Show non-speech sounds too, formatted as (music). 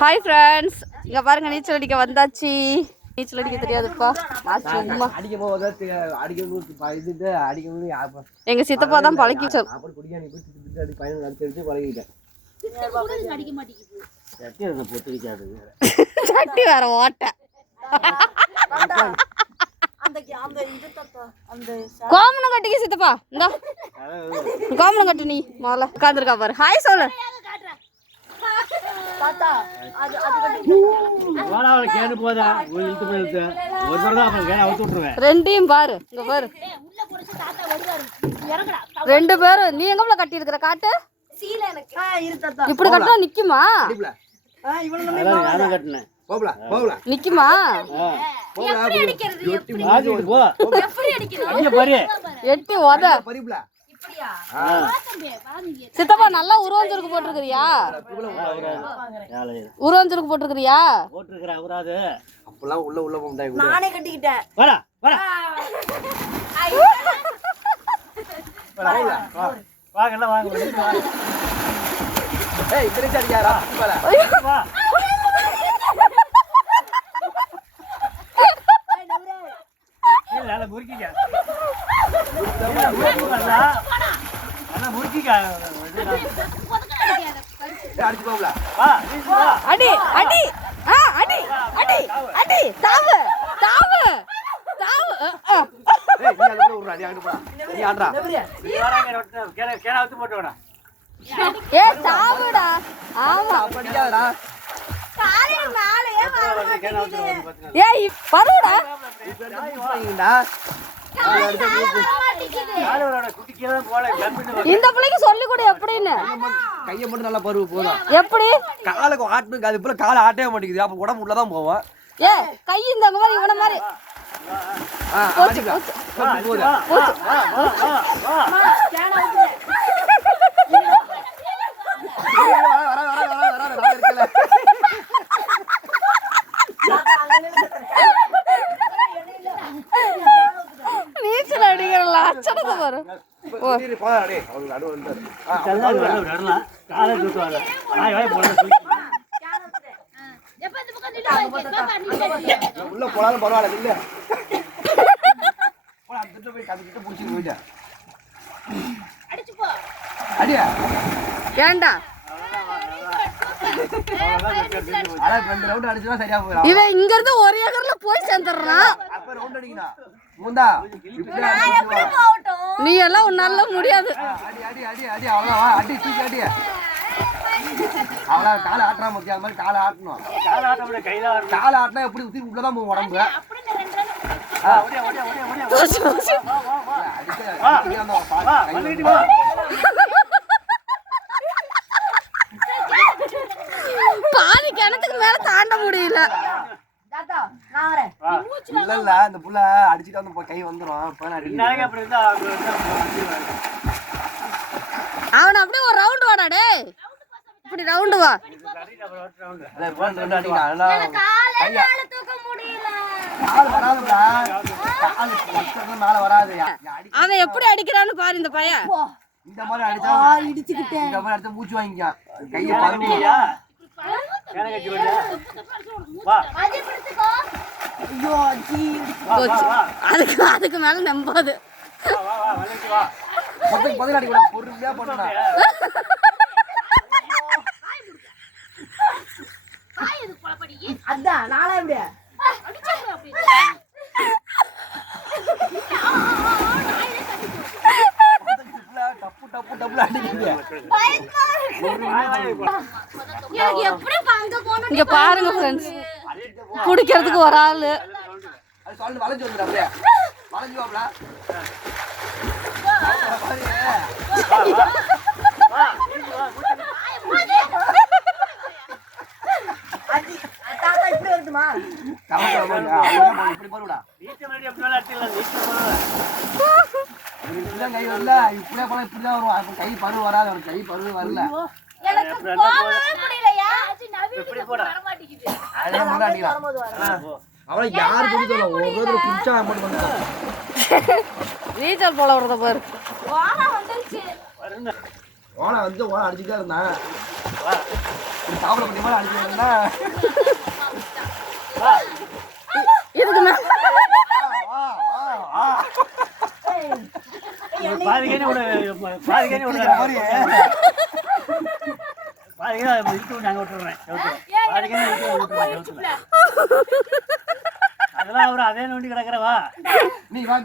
Hi friends இங்க பாருங்க நீச்சல் அடிக்க வந்தாச்சு. நீச்சல் அடிக்க தெரியாதுப்பா. நான் சும்மா அடிக்க போதா அடிக்க அடிக்க எங்க சித்தப்பா தான் பழக்கி சட்டி வேற ஓட்ட. கோமணம் கட்டிக்க சித்தப்பா. இந்தா. கோமணம் கட்டு நீ முதல்ல உட்காந்துருக்கா பாரு. ஹாய் சொல்லு. ரெண்டையும் பாரு இங்க பாரு. ரெண்டு பேரும் நீ எங்க கட்டி? இருக்கிற காட்டு இப்படி கட்டினா நிக்குமா? நிக்குமா? எட்டி உத. சித்தப்பா நல்லா உருவஞ்சலுக்கு போட்டிருக்கிறியா? உருவஞ்சலுக்கு போட்டிருக்கிறியா? போட்டிருக்கிற அவராது. அப்பெல்லாம் உள்ள உள்ள போக நானே கட்டிக்கிட்டேன். வரா வரா வாங்க வாங்க. ஏய் திருச்சி அடிக்காரா வா. இல்ல அத முறுக்கிக்க. அடி அடி ஆ அடி அடி அடி தாவு தாவு தாவு. ஏய் நீ அதுக்குள்ள விடுறா நீ அங்க போடா நீ ஆடுறா. நீ வராங்க கேர கேர அவுத்து போட்டு வாடா ஏ தாவுடா. ஆமா. அப்ப அடிக்காதடா. கேர அவுத்து வந்து ஏய் பருடா இந்த பிள்ளைக்கு சொல்லி கொடு எப்படின்னு. கையை மட்டும் நல்லா பருவு போதும். எப்படி? காலுக்கு ஆட்டணும் அது போல காலை ஆட்டவே மாட்டேங்குது. அப்ப உடம்பு உள்ளதான் போவோம். ஏ கை இந்த மாதிரி இவன மாதிரி. ஆ, வர, வர, வர, வர, வர, நான் இருக்கேன்ல. நீச்சல் அடிக்கிற லட்சணத்தை பாரு சரி, போடா, டேய். அவனுக்கு நடுவு வந்துட்டாரு. ஆ, அவன் உள்ள போனாலும் பரவாயில்ல இல்ல அந்த போய் புடிச்சிட்டு. அடியா? ஏண்டா? இவன் இங்க இருந்து ஒரு ஏக்கர்ல போய் சேர்ந்துடுறான். நீ எல்லாம் உன்னால முடியாது அடி அடி அடி அடி அவ்வளவுதான் வா அடி தூக்கி அடி அவ்வளோ காலை ஆட்டுறா அது மாதிரி காலை ஆட்டணும் காலை ஆட்டினா எப்படி ஊற்றி உள்ளதான் போகும் உடம்பு அடிக்க- அடிக்க அந்த பாத்து கை வந்து- பாதி கிணத்துக்கு மேல தாண்ட முடியல தாத்தா நான் வரேன் இல்ல இல்ல இந்த புள்ள அடிச்சுட்டு வந்து கை வந்துரும். இப்ப நான் அடிக்கிறேன். அவன் அப்படியே ஒரு ரவுண்டு வாடா டேய். இப்படி ரவுண்டு வா. அவன் எப்படி அடிக்கிறான்னு பாரு இந்த பையன். இந்த மாதிரி அடிச்சா இடிச்சுக்கிட்டேன். இந்த மாதிரி அடிச்சா மூச்சு வாங்கிக்க கையை அதுக்கு அதுக்கு மேல நம்பாது பொறுமையா பண்ணுடா அதான் நாளா எப்படியா? இங்க பாருங்க ஃப்ரெண்ட்ஸ் குடிக்கிறதுக்கு ஒரு ஆளு. அது சொல்லு வளைஞ்சு வந்துடு அப்படியே. வளைஞ்சு வாப்ல. அடி தாத்தா இப்படி வருதுமா இப்படி போடுடா இப்படிதான் கை வரல இப்படியே போனா இப்படிதான் வரும். அப்ப கை பரு வராது. அவருக்கு கை பரு வரல. அவளை யாரு சொல்லி சொல்ல ஒரு ரோதுல குடிச்சா மட்டும் (laughs) நீச்சல் போல விடுறத பாரு. ஓனா வந்து ஓனா அடிச்சுட்டே இருந்தான் தாவல பண்ணி மாதிரி அடிக்கிறதுன்னா இதுக்கு மேல வா வா வா பாதிக்கேனே விட பாதிக்கேனே விட பாதிக்கே இழுத்து நாங்கள் விட்டுறேன். பாதிக்கேனே விட்டுறேன். அதெல்லாம் அவர் அதே நோண்டி கிடக்குறவா? நீ வா.